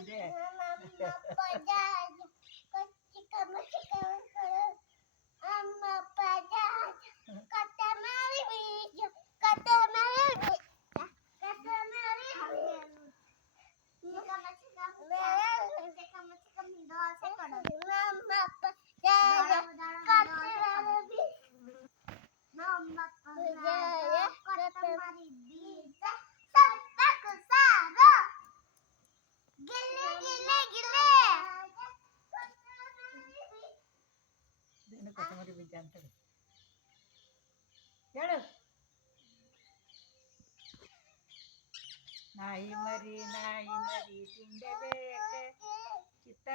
ಇದೆ ಕೊತ್ತಂಬರಿ ಬೀಜ ಅಂತ ಹೇಳು. ನಾಯಿ ಮರಿ ತಿಂದೆ ಬೇಕೆ, ಚಿತ್ತ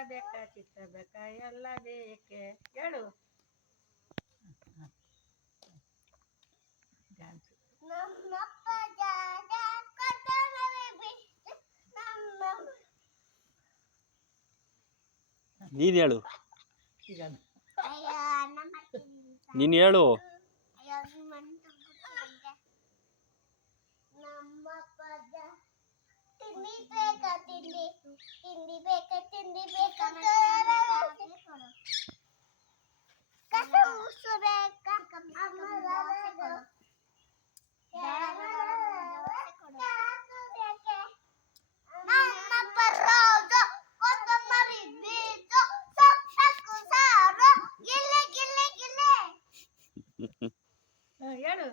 ಎಲ್ಲ ಬೇಕೆ ಹೇಳು. ಡ್ಯಾನ್ಸ್ ನೀನು ಹೇಳು, ಈಗ ನೀನು ಹೇಳು. ಹೇಳು.